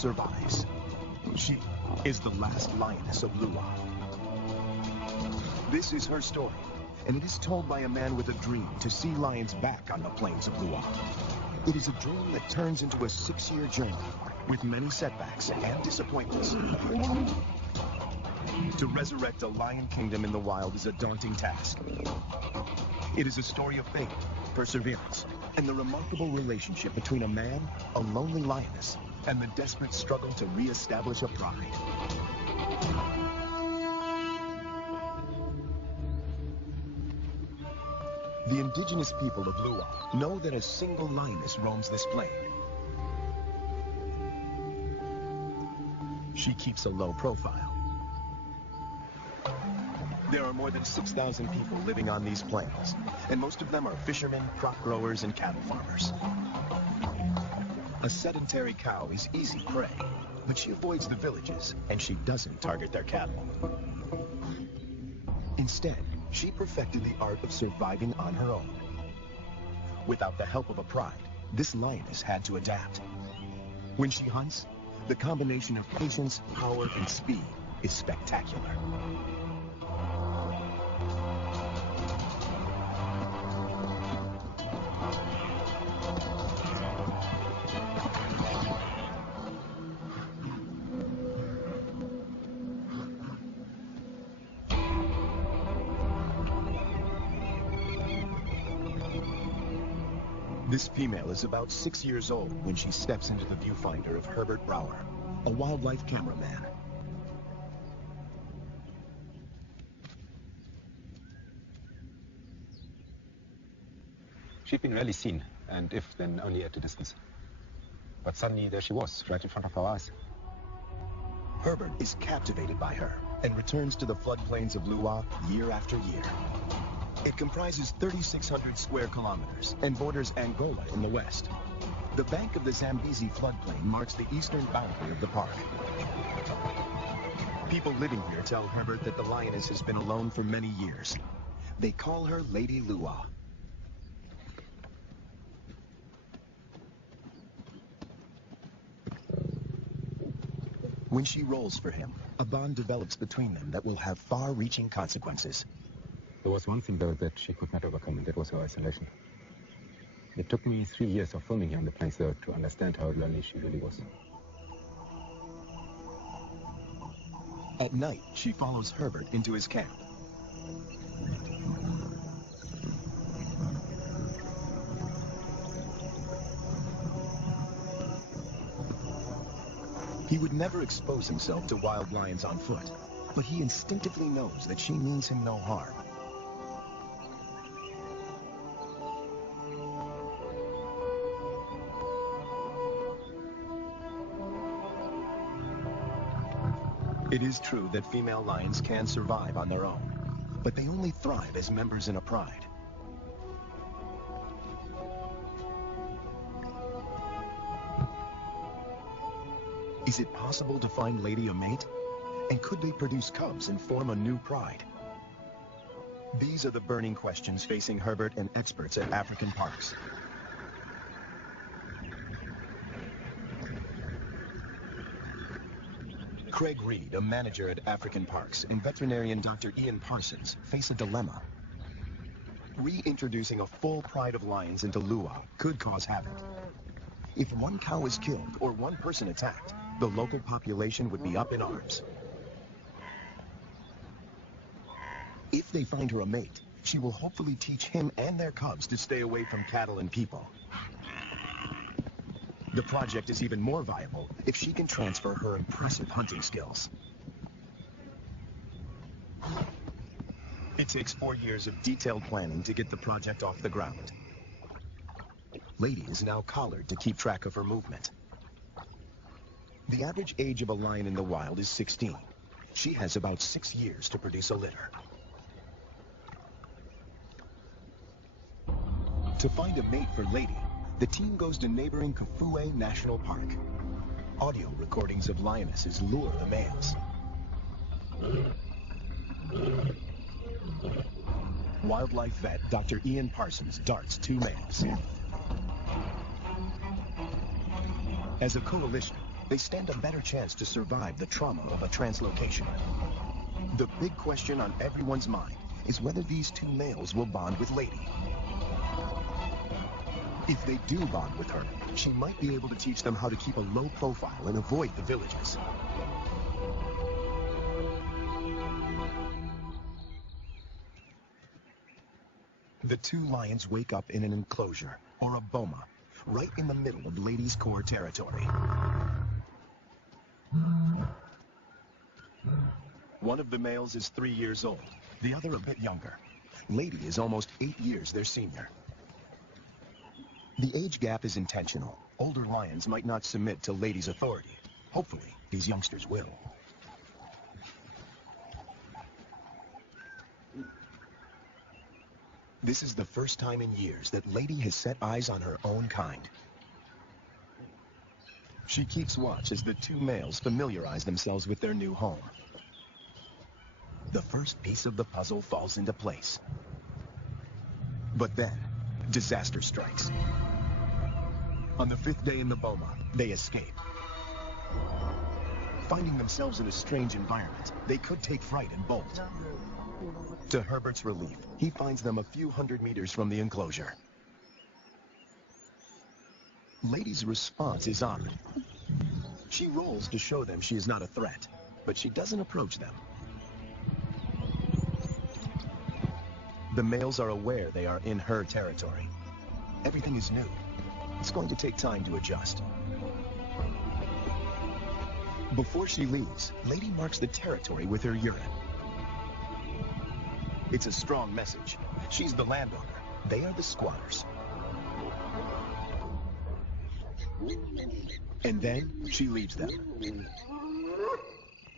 survives. She is the last lioness of Lua. This is her story, and it is told by a man with a dream to see lions back on the plains of Lua. It is a dream that turns into a 6-year journey with many setbacks and disappointments. To resurrect a lion kingdom in the wild is a daunting task. It is a story of faith, perseverance, and the remarkable relationship between a man, a lonely lioness, and the desperate struggle to re-establish a pride. The indigenous people of Lua know that a single lioness roams this plain. She keeps a low profile. There are more than 6,000 people living on these plains, and most of them are fishermen, crop growers, and cattle farmers. A sedentary cow is easy prey, but she avoids the villages, and she doesn't target their cattle. Instead, she perfected the art of surviving on her own. Without the help of a pride, this lioness had to adapt. When she hunts, the combination of patience, power, and speed is spectacular. This female is about 6 years old when she steps into the viewfinder of Herbert Brower, a wildlife cameraman. She'd been rarely seen, and if, then only at a distance. But suddenly there she was, right in front of our eyes. Herbert is captivated by her and returns to the floodplains of Lua year after year. It comprises 3,600 square kilometers and borders Angola in the west. The bank of the Zambezi floodplain marks the eastern boundary of the park. People living here tell Herbert that the lioness has been alone for many years. They call her Lady Lua. When she rolls for him, a bond develops between them that will have far-reaching consequences. There was one thing, though, that she could not overcome, and that was her isolation. It took me 3 years of filming here on the plains, though, to understand how lonely she really was. At night, she follows Herbert into his camp. He would never expose himself to wild lions on foot, but he instinctively knows that she means him no harm. It is true that female lions can survive on their own, but they only thrive as members in a pride. Is it possible to find Lady a mate? And could they produce cubs and form a new pride? These are the burning questions facing Herbert and experts at African parks. Craig Reed, a manager at African Parks, and veterinarian Dr. Ian Parsons face a dilemma. Reintroducing a full pride of lions into Lua could cause havoc. If one cow is killed or one person attacked, the local population would be up in arms. If they find her a mate, she will hopefully teach him and their cubs to stay away from cattle and people. The project is even more viable if she can transfer her impressive hunting skills. It takes 4 years of detailed planning to get the project off the ground. Lady is now collared to keep track of her movement. The average age of a lion in the wild is 16. She has about 6 years to produce a litter. To find a mate for Lady, the team goes to neighboring Kafue National Park. Audio recordings of lionesses lure the males. Wildlife vet Dr. Ian Parsons darts 2 males. As a coalition, they stand a better chance to survive the trauma of a translocation. The big question on everyone's mind is whether these two males will bond with Lady. If they do bond with her, she might be able to teach them how to keep a low profile and avoid the villages. The two lions wake up in an enclosure, or a boma, right in the middle of Lady's core territory. One of the males is 3 years old, the other a bit younger. Lady is almost 8 years their senior. The age gap is intentional. Older lions might not submit to Lady's authority. Hopefully, these youngsters will. This is the first time in years that Lady has set eyes on her own kind. She keeps watch as the two males familiarize themselves with their new home. The first piece of the puzzle falls into place. But then, disaster strikes. On the 5th day in the boma, they escape. Finding themselves in a strange environment, they could take fright and bolt. To Herbert's relief, he finds them a few hundred meters from the enclosure. Lady's response is odd. She rolls to show them she is not a threat, but she doesn't approach them. The males are aware they are in her territory. Everything is new. It's going to take time to adjust. Before she leaves, Lady marks the territory with her urine. It's a strong message. She's the landowner. They are the squatters. And then she leaves them.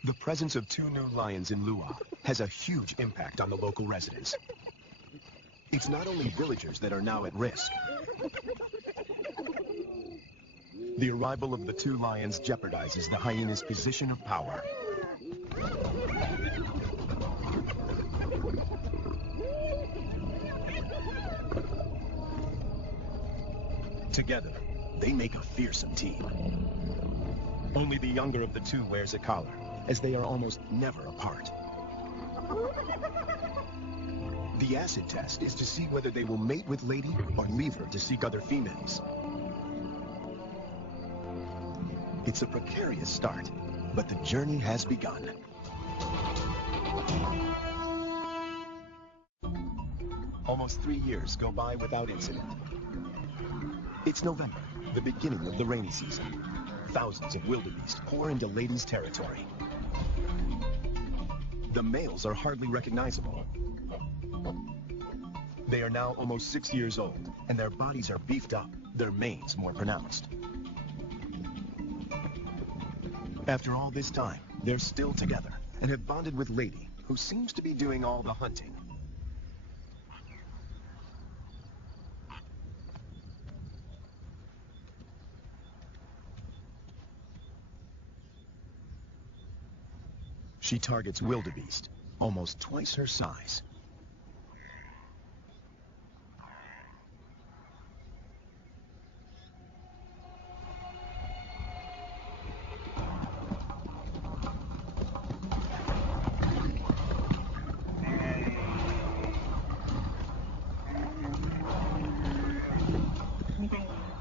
The presence of two new lions in Lua has a huge impact on the local residents. It's not only villagers that are now at risk. The arrival of the two lions jeopardizes the hyena's position of power. Together, they make a fearsome team. Only the younger of the two wears a collar, as they are almost never apart. The acid test is to see whether they will mate with Lady or leave her to seek other females. It's a precarious start, but the journey has begun. Almost 3 years go by without incident. It's November, the beginning of the rainy season. Thousands of wildebeest pour into Lady's territory. The males are hardly recognizable. They are now almost 6 years old, and their bodies are beefed up, their manes more pronounced. After all this time, they're still together, and have bonded with Lady, who seems to be doing all the hunting. She targets wildebeest, almost twice her size.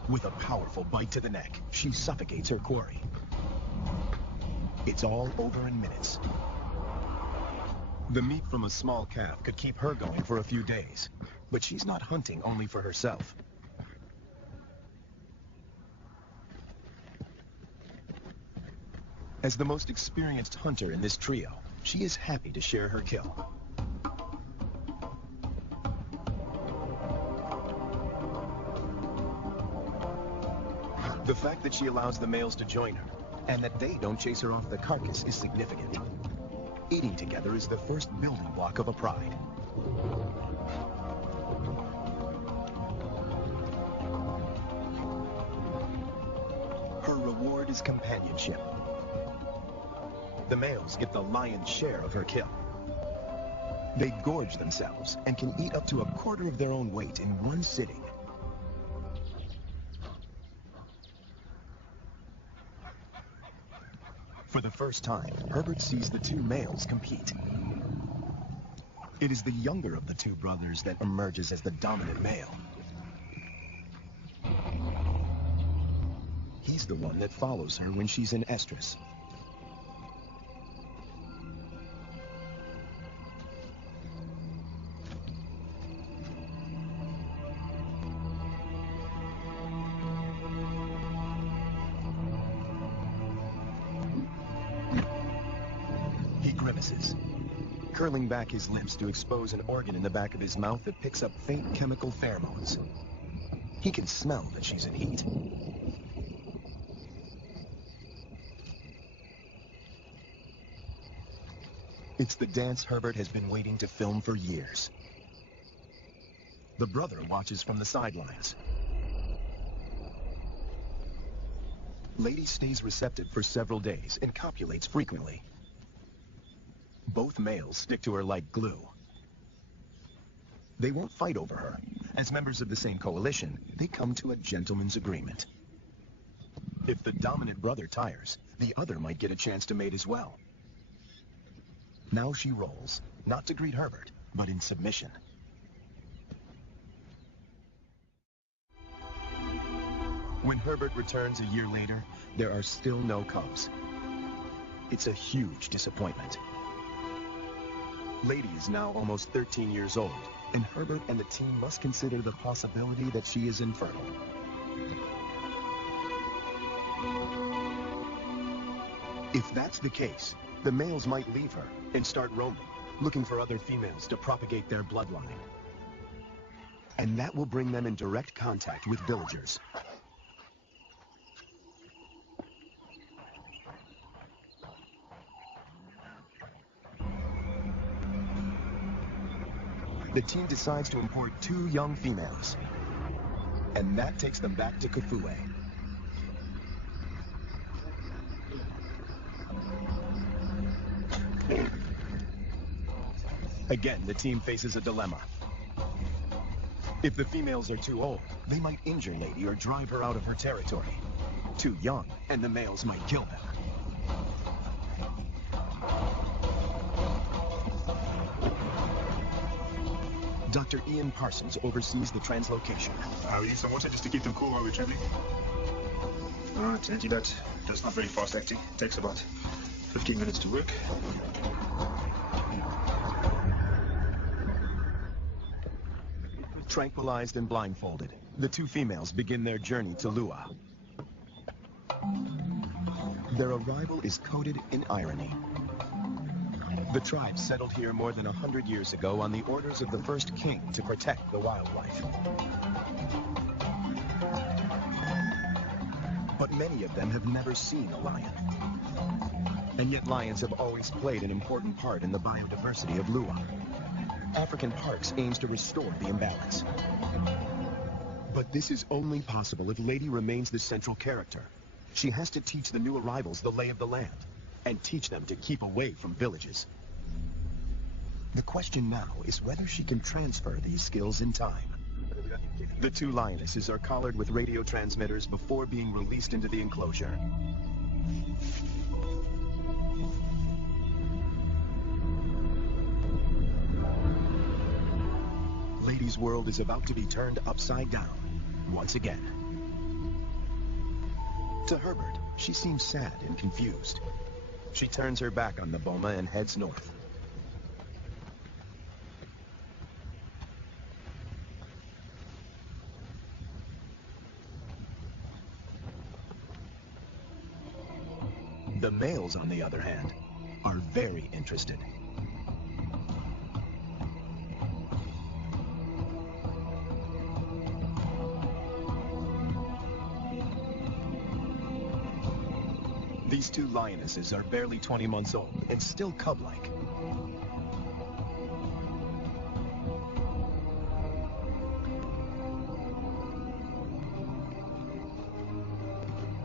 With a powerful bite to the neck, she suffocates her quarry. It's all over in minutes. The meat from a small calf could keep her going for a few days, but she's not hunting only for herself. As the most experienced hunter in this trio, she is happy to share her kill. The fact that she allows the males to join her, and that they don't chase her off the carcass, is significant. Eating together is the first building block of a pride. Her reward is companionship. The males get the lion's share of her kill. They gorge themselves and can eat up to a quarter of their own weight in one sitting. For the first time, Herbert sees the two males compete. It is the younger of the two brothers that emerges as the dominant male. He's the one that follows her when she's in estrus. He grimaces, curling back his lips to expose an organ in the back of his mouth that picks up faint chemical pheromones. He can smell that she's in heat. It's the dance Herbert has been waiting to film for years. The brother watches from the sidelines. Lady stays receptive for several days and copulates frequently. Both males stick to her like glue. They won't fight over her. As members of the same coalition, they come to a gentleman's agreement. If the dominant brother tires, the other might get a chance to mate as well. Now she rolls, not to greet Herbert, but in submission. When Herbert returns a year later, there are still no cubs. It's a huge disappointment. Lady is now almost 13 years old, and Herbert and the team must consider the possibility that she is infertile. If that's the case, the males might leave her and start roaming, looking for other females to propagate their bloodline. And that will bring them in direct contact with villagers. The team decides to import 2 young females. And that takes them back to Kafue. Again, the team faces a dilemma. If the females are too old, they might injure Lady or drive her out of her territory. Too young, and the males might kill them. Dr. Ian Parsons oversees the translocation. We need some water just to keep them cool while we're traveling. Alright, antidote. That's not very fast acting. It takes about 15 minutes to work. Tranquilized and blindfolded, the 2 females begin their journey to Lua. Their arrival is coded in irony. The tribe settled here more than 100 years ago on the orders of the first king to protect the wildlife. But many of them have never seen a lion. And yet lions have always played an important part in the biodiversity of Lua. African Parks aims to restore the imbalance. But this is only possible if Lady remains the central character. She has to teach the new arrivals the lay of the land, and teach them to keep away from villages. The question now is whether she can transfer these skills in time. The 2 lionesses are collared with radio transmitters before being released into the enclosure. Lady's world is about to be turned upside down, once again. To Herbert, she seems sad and confused. She turns her back on the boma and heads north. The males, on the other hand, are very interested. These 2 lionesses are barely 20 months old and still cub-like.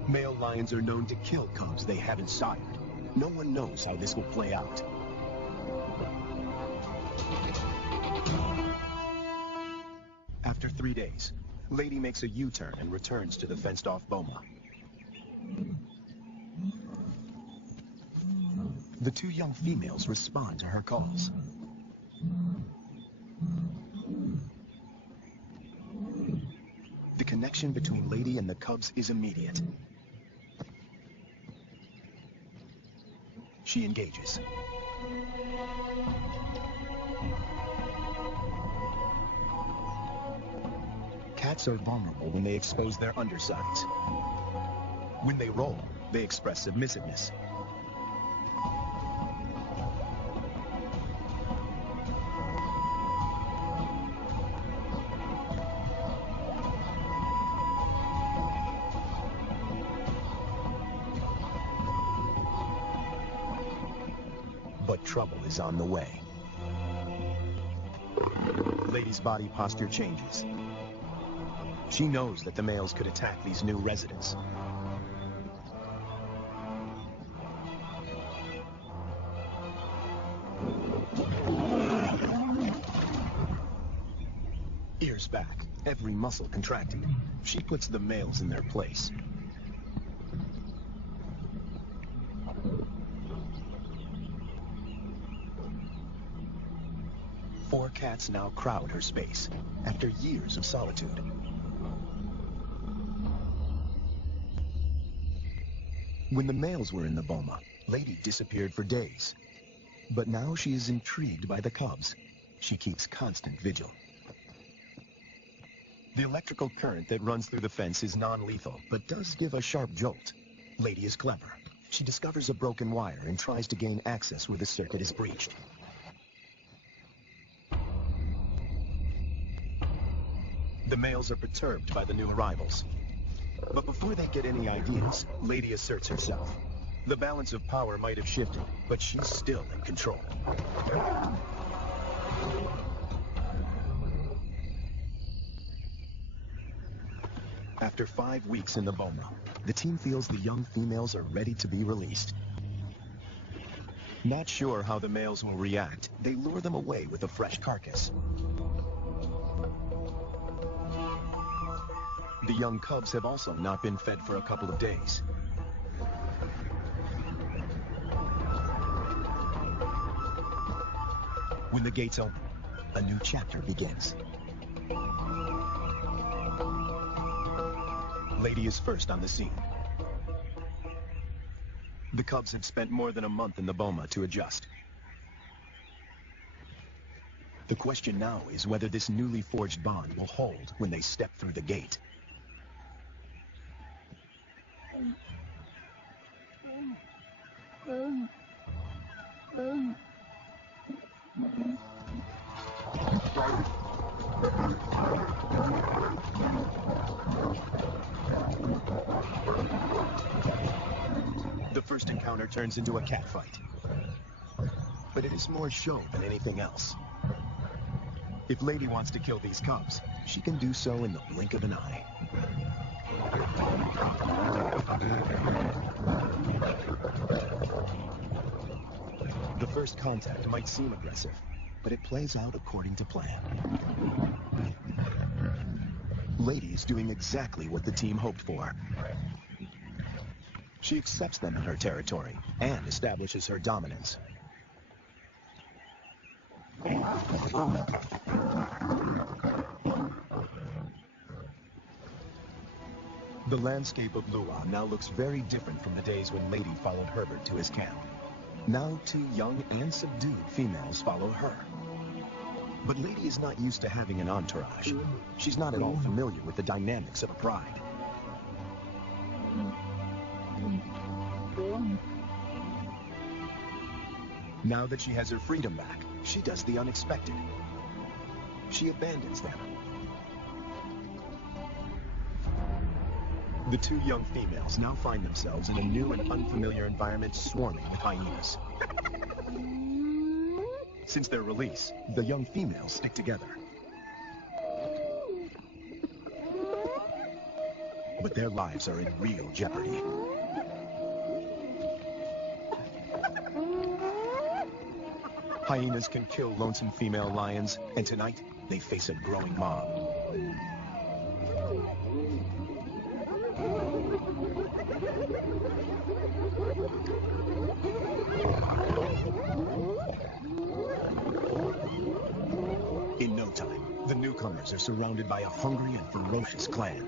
Male lions are known to kill cubs they haven't sired. No one knows how this will play out. After 3 days, Lady makes a U-turn and returns to the fenced-off boma. The two young females respond to her calls. The connection between Lady and the cubs is immediate. She engages. Cats are vulnerable when they expose their undersides. When they roll, they express submissiveness. But trouble is on the way. Lady's body posture changes. She knows that the males could attack these new residents. Ears back, every muscle contracted. She puts the males in their place. Four cats now crowd her space, after years of solitude. When the males were in the boma, Lady disappeared for days. But now she is intrigued by the cubs. She keeps constant vigil. The electrical current that runs through the fence is non-lethal, but does give a sharp jolt. Lady is clever. She discovers a broken wire and tries to gain access where the circuit is breached. The males are perturbed by the new arrivals. But before they get any ideas, Lady asserts herself. The balance of power might have shifted, but she's still in control. After 5 weeks in the boma, the team feels the young females are ready to be released. Not sure how the males will react, they lure them away with a fresh carcass. The young cubs have also not been fed for a couple of days. When the gates open, a new chapter begins. Lady is first on the scene. The cubs have spent more than a month in the boma to adjust. The question now is whether this newly forged bond will hold when they step through the gate. The first encounter turns into a catfight. But it is more show than anything else. If Lady wants to kill these cubs, she can do so in the blink of an eye. The first contact might seem aggressive, but it plays out according to plan. Lady is doing exactly what the team hoped for. She accepts them in her territory and establishes her dominance. The landscape of Lua now looks very different from the days when Lady followed Herbert to his camp. Now 2 young and subdued females follow her. But Lady is not used to having an entourage. She's not at all familiar with the dynamics of a pride. Now that she has her freedom back, she does the unexpected. She abandons them. The 2 young females now find themselves in a new and unfamiliar environment swarming with hyenas. Since their release, the young females stick together. But their lives are in real jeopardy. Hyenas can kill lonesome female lions, and tonight, they face a growing mob. In no time, the newcomers are surrounded by a hungry and ferocious clan.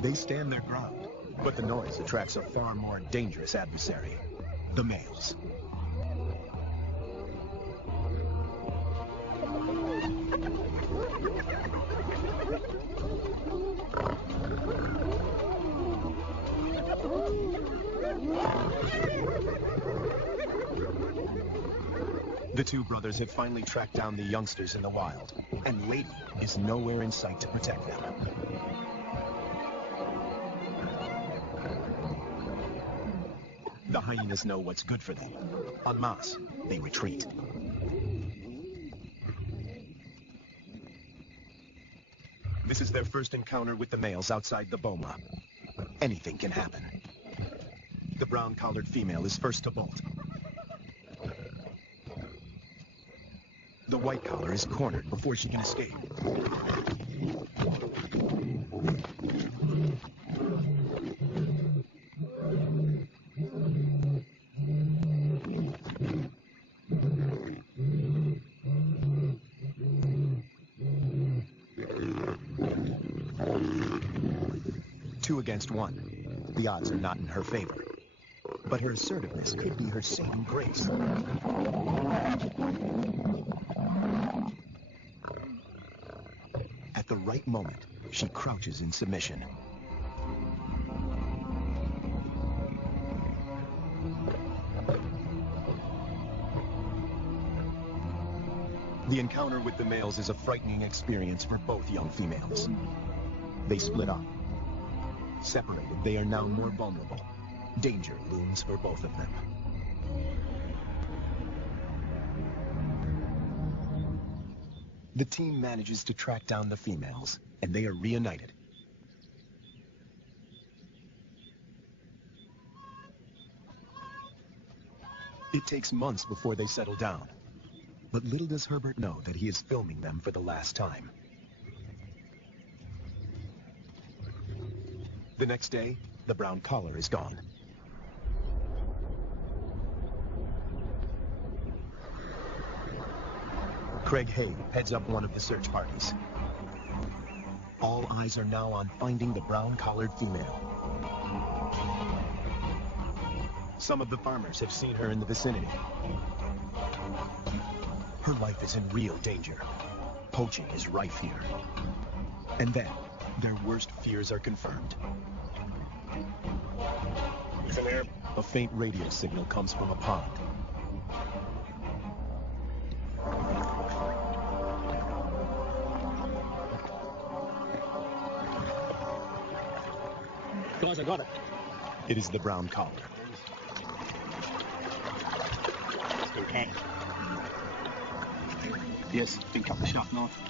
They stand their ground, but the noise attracts a far more dangerous adversary, the males. The two brothers have finally tracked down the youngsters in the wild, and Lady is nowhere in sight to protect them. The hyenas know what's good for them. En masse, they retreat. This is their first encounter with the males outside the boma. Anything can happen. The brown-collared female is first to bolt. The white collar is cornered before she can escape. Two against one. The odds are not in her favor. But her assertiveness could be her saving grace. At the right moment, she crouches in submission. The encounter with the males is a frightening experience for both young females. They split up. Separated, they are now more vulnerable. Danger looms for both of them. The team manages to track down the females, and they are reunited. It takes months before they settle down. But little does Herbert know that he is filming them for the last time. The next day, the brown collar is gone. Craig Hay heads up one of the search parties. All eyes are now on finding the brown-collared female. Some of the farmers have seen her in the vicinity. Her life is in real danger. Poaching is rife here. And then, their worst fears are confirmed. Listen here. A faint radio signal comes from a pond. Guys, I got it. It is the brown collar. Okay. Yes, been cut the shaft knife.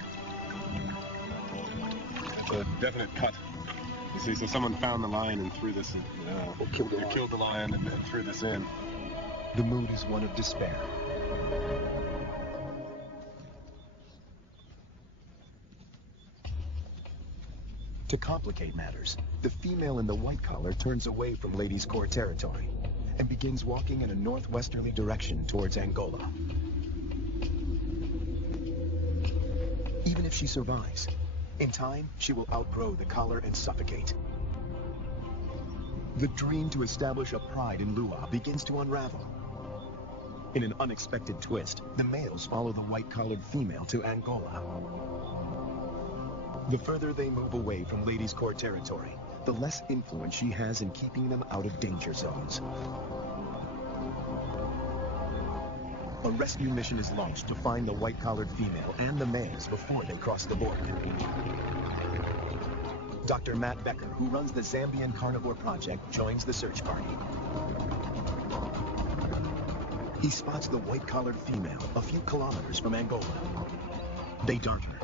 That's a definite cut. You see, so someone found the lion and threw this in. Killed the lion and threw this in. The mood is one of despair. To complicate matters, the female in the white collar turns away from Ladies' Corps territory and begins walking in a northwesterly direction towards Angola. Even if she survives, in time, she will outgrow the collar and suffocate. The dream to establish a pride in Lua begins to unravel. In an unexpected twist, the males follow the white-collared female to Angola. The further they move away from Ladies' Corps territory, the less influence she has in keeping them out of danger zones. A rescue mission is launched to find the white-collared female and the males before they cross the border. Dr. Matt Becker, who runs the Zambian Carnivore Project, joins the search party. He spots the white-collared female a few kilometers from Angola. They dart her.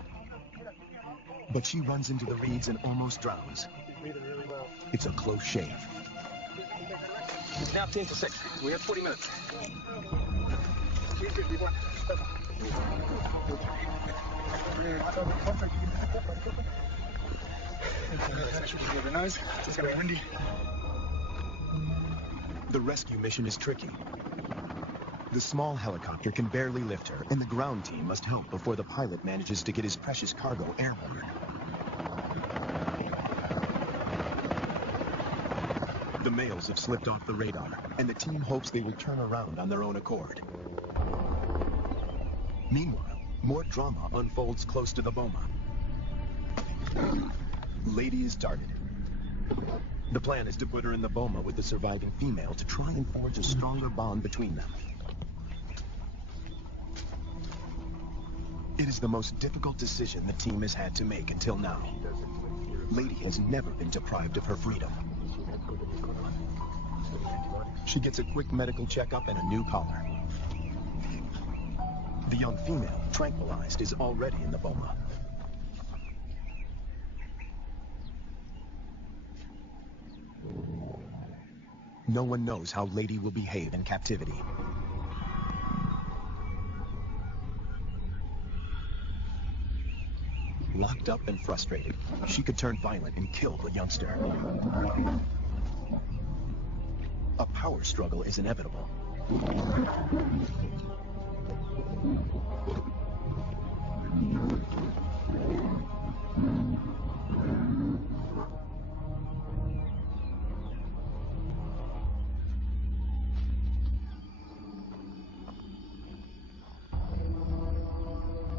But she runs into the reeds and almost drowns. It's a close shave. It's now 10 to 6. We have 40 minutes. It's actually really nice. It's gonna be windy. The rescue mission is tricky. The small helicopter can barely lift her, and the ground team must help before the pilot manages to get his precious cargo airborne. The males have slipped off the radar, and the team hopes they will turn around on their own accord. Meanwhile, more drama unfolds close to the boma. Lady is targeted. The plan is to put her in the boma with the surviving female to try and forge a stronger bond between them. It is the most difficult decision the team has had to make until now. Lady has never been deprived of her freedom. She gets a quick medical checkup and a new collar. The young female, tranquilized, is already in the boma. No one knows how Lady will behave in captivity. Locked up and frustrated, she could turn violent and kill the youngster. A power struggle is inevitable.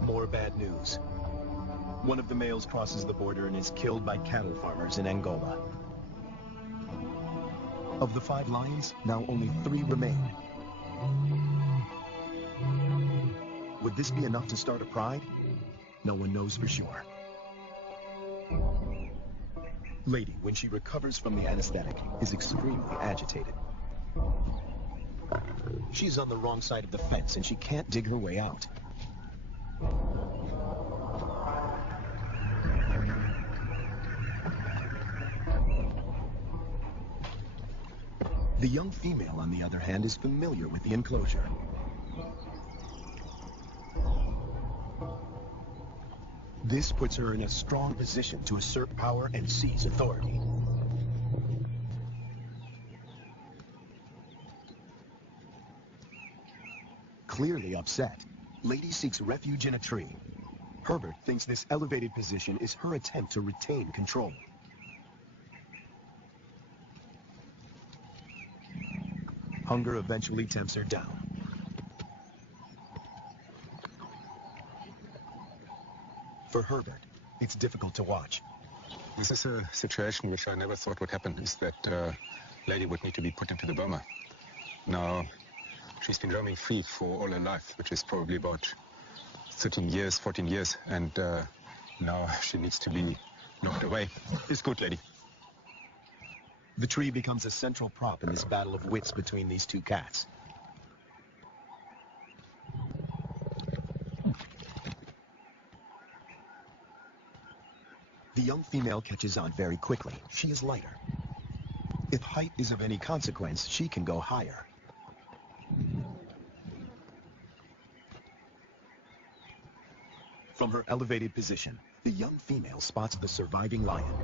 More bad news. One of the males crosses the border and is killed by cattle farmers in Angola. Of the 5 lions, now only 3 remain. Would this be enough to start a pride? No one knows for sure. Lady, when she recovers from the anesthetic, is extremely agitated. She's on the wrong side of the fence and she can't dig her way out. The young female, on the other hand, is familiar with the enclosure. This puts her in a strong position to assert power and seize authority. Clearly upset, Lady seeks refuge in a tree. Herbert thinks this elevated position is her attempt to retain control. Hunger eventually tempts her down. For Herbert, it's difficult to watch. This is a situation which I never thought would happen, is that Lady would need to be put into the boma. Now, she's been roaming free for all her life, which is probably about 13 years, 14 years, and now she needs to be knocked away. It's good, Lady. The tree becomes a central prop in this battle of wits between these 2 cats. The young female catches on very quickly. She is lighter. If height is of any consequence, she can go higher. From her elevated position, the young female spots the surviving lion.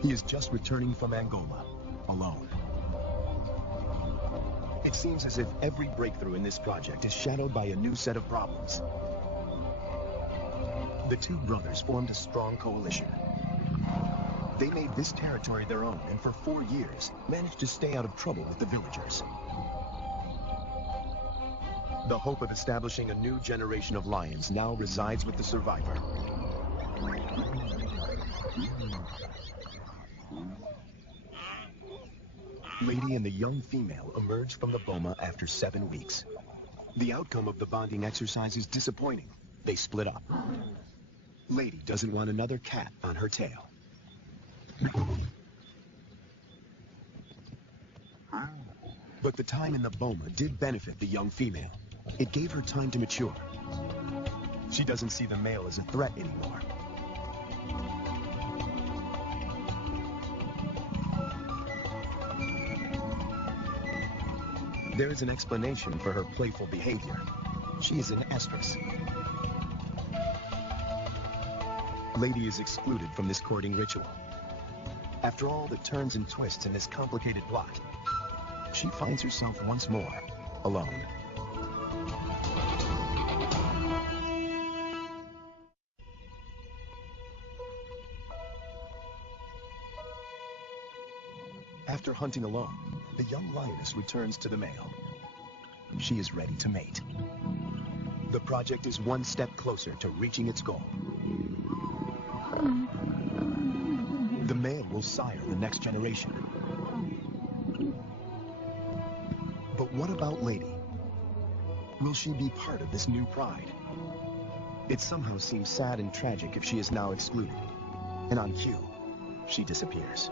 He is just returning from Angola, alone. It seems as if every breakthrough in this project is shadowed by a new set of problems. The 2 brothers formed a strong coalition. They made this territory their own, and for 4 years, managed to stay out of trouble with the villagers. The hope of establishing a new generation of lions now resides with the survivor. Lady and the young female emerged from the boma after 7 weeks. The outcome of the bonding exercise is disappointing. They split up. Lady doesn't want another cat on her tail. But the time in the boma did benefit the young female. It gave her time to mature. She doesn't see the male as a threat anymore. There is an explanation for her playful behavior. She is an estrus. Lady is excluded from this courting ritual. After all the turns and twists in this complicated plot, she finds herself once more alone. After hunting alone, the young lioness returns to the male. She is ready to mate. The project is one step closer to reaching its goal. The male will sire the next generation. But what about Lady? Will she be part of this new pride? It somehow seems sad and tragic if she is now excluded. And on cue, she disappears.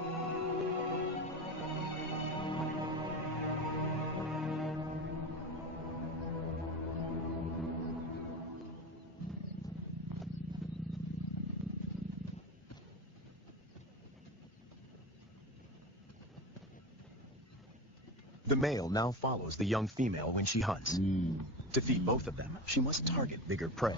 The male now follows the young female when she hunts. To feed both of them, she must target bigger prey.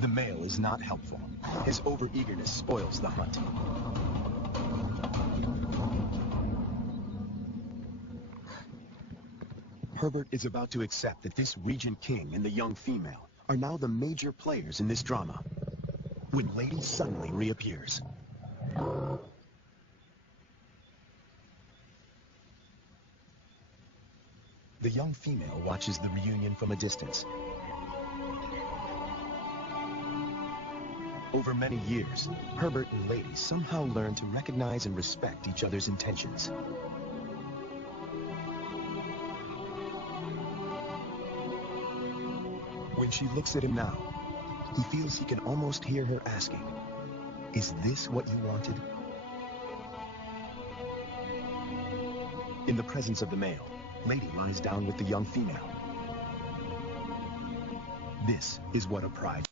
The male is not helpful. His overeagerness spoils the hunt. Herbert is about to accept that this Regent King and the young female are now the major players in this drama, when Lady suddenly reappears. The young female watches the reunion from a distance. Over many years, Herbert and Lady somehow learn to recognize and respect each other's intentions. When she looks at him now, he feels he can almost hear her asking, "Is this what you wanted?" In the presence of the male, Lady lies down with the young female. This is what a pride